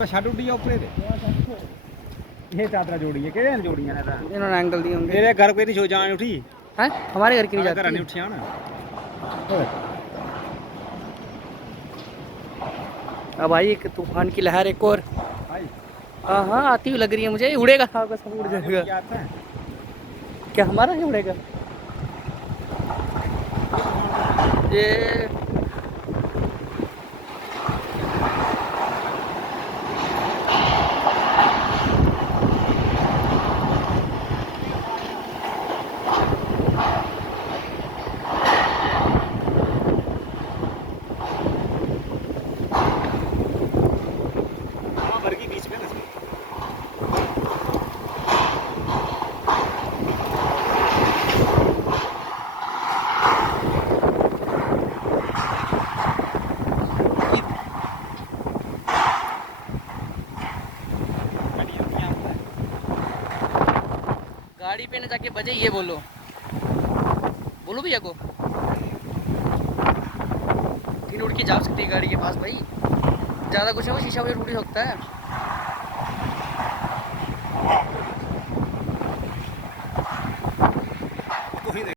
छड़ उड़ी ऊपर ये चादर जोड़ी है केड़े जोड़ियां ने इन्होंने एंगल दिए होंगे। मेरे घर पे नहीं सो जान उठी हैं हमारे घर की नहीं घर नहीं जाती। उठी ना। अब आई एक तूफान की लहर एक और। भाई हाँ हाँ आती हुई लग रही है मुझे। उड़ेगा था बस उड़ जाएगा। क्या आता है क्या हमारा ही उड़ेगा ये। घर के बीच में ना गाड़ी पे न जाके बजे ये बोलो बोलो भैया को तीन उड़ के जा सकती है गाड़ी के पास भाई। ज़्यादा कुछ नहीं वो शीशा वही टूट ही सकता है।